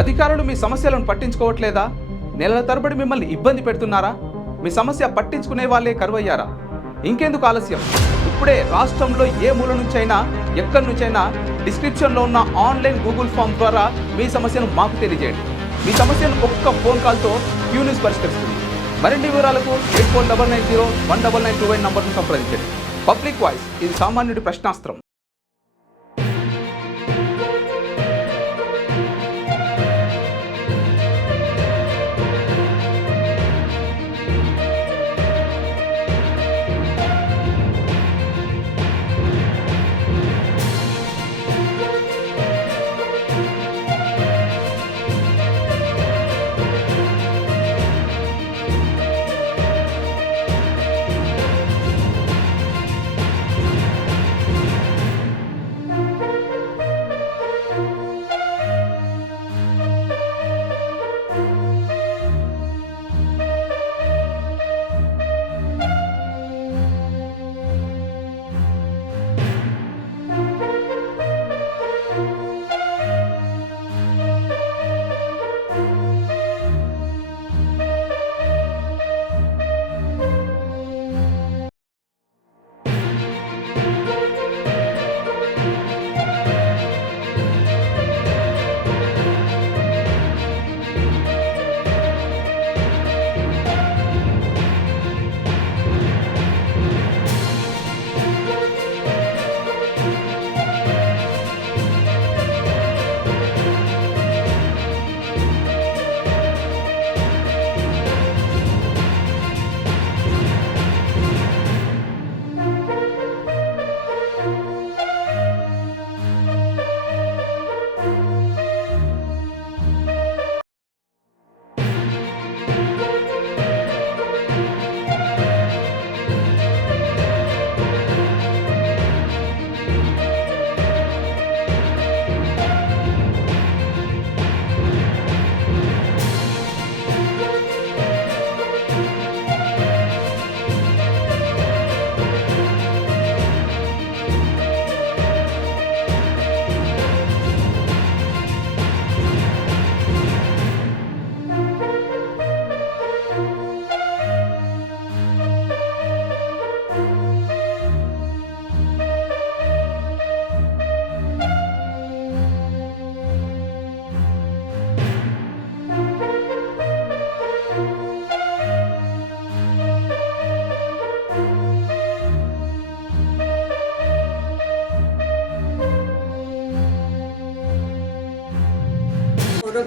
అధికారులు మీ సమస్యలను పట్టించుకోవట్లేదా? నెలల తరబడి మిమ్మల్ని ఇబ్బంది పెడుతున్నారా? మీ సమస్య పట్టించుకునే వాళ్ళే కరువయ్యారా? ఇంకెందుకు ఆలస్యం? ఇప్పుడే రాష్ట్రంలో ఏ మూల నుంచైనా ఎక్కడి నుంచైనా డిస్క్రిప్షన్లో ఉన్న ఆన్లైన్ గూగుల్ ఫామ్ ద్వారా మీ సమస్యను మాకు తెలియజేయండి. మీ సమస్యను ఒక్క ఫోన్ కాల్తో క్యూ న్యూస్ పరిష్కరిస్తుంది. మరిన్ని వివరాలకు 8490199929 నంబర్ను సంప్రదించండి. పబ్లిక్ వాయిస్, ఇది సామాన్యుడి ప్రశ్నాస్త్రం.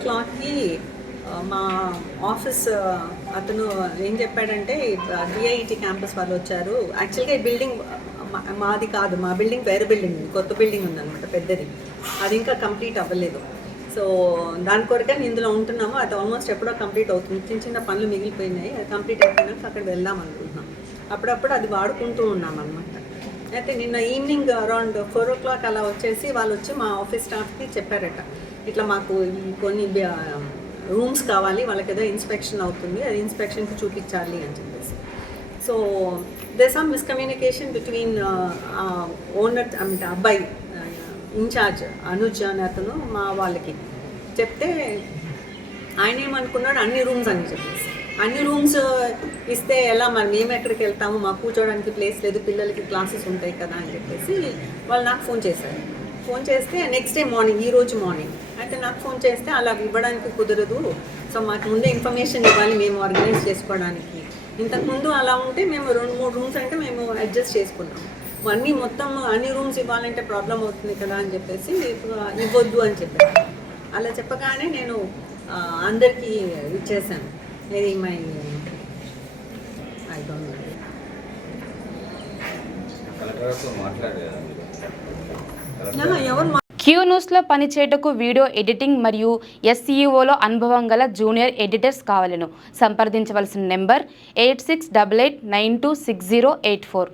క్లాక్కి మా ఆఫీస్ అతను ఏం చెప్పాడంటే డిఐటి క్యాంపస్ వాళ్ళు వచ్చారు. యాక్చువల్గా ఈ బిల్డింగ్ మాది కాదు, మా బిల్డింగ్ వేరే బిల్డింగ్ ఉంది, కొత్త బిల్డింగ్ ఉందన్నమాట, పెద్దది. అది ఇంకా కంప్లీట్ అవ్వలేదు. సో దాని కొరకే ఇందులో ఉంటున్నాము. అది ఆల్మోస్ట్ ఎప్పుడో కంప్లీట్ అవుతుంది. చిన్న చిన్న పనులు మిగిలిపోయినాయి. అది కంప్లీట్ అయిపోయినాక అక్కడ వెళ్దాం అనుకుంటున్నాం. అప్పుడప్పుడు అది వాడుకుంటూ ఉన్నాం అనమాట. అయితే నిన్న ఈవినింగ్ అరౌండ్ 4 o'clock అలా వచ్చేసి వాళ్ళు వచ్చి మా ఆఫీస్ స్టాఫ్కి చెప్పారట, ఇట్లా మాకు కొన్ని రూమ్స్ కావాలి, వాళ్ళకి ఏదో ఇన్స్పెక్షన్ అవుతుంది, అది ఇన్స్పెక్షన్కి చూపించాలి అని చెప్పేసి. So they some miscommunication between owner అంటే అబ్బాయి ఇన్ఛార్జ్ అనుజ్ అని అతను మా వాళ్ళకి చెప్తే ఆయన ఏమనుకున్నాడు, అన్ని రూమ్స్ అని చెప్పేసి. అన్ని రూమ్స్ ఇస్తే ఎలా, మరి మేము ఎక్కడికి వెళ్తాము, మాకు కూర్చోడానికి ప్లేస్ లేదు, పిల్లలకి క్లాసెస్ ఉంటాయి కదా అని చెప్పేసి వాళ్ళు నాకు ఫోన్ చేశారు. ఫోన్ చేస్తే నెక్స్ట్ డే మార్నింగ్, ఈరోజు మార్నింగ్ అయితే నాకు ఫోన్ చేస్తే అలా ఇవ్వడానికి కుదరదు, సో మాకు ముందే ఇన్ఫర్మేషన్ ఇవ్వాలి మేము ఆర్గనైజ్ చేసుకోవడానికి. ఇంతకుముందు అలా ఉంటే మేము 2-3 రూమ్స్ అంటే మేము అడ్జస్ట్ చేసుకున్నాం. అన్నీ మొత్తం అన్ని రూమ్స్ ఇవ్వాలంటే ప్రాబ్లం అవుతుంది కదా అని చెప్పేసి ఇవ్వద్దు అని చెప్పారు. అలా చెప్పగానే నేను అందరికీ ఇచ్చేసాను. ఇది మై ఐ డోంట్ నో ఎవరు క్యూ న్యూస్లో పనిచేయటకు వీడియో ఎడిటింగ్ మరియు SEOలో అనుభవం గల జూనియర్ ఎడిటర్స్ కావాలను సంప్రదించవలసిన నెంబర్ 8688926084.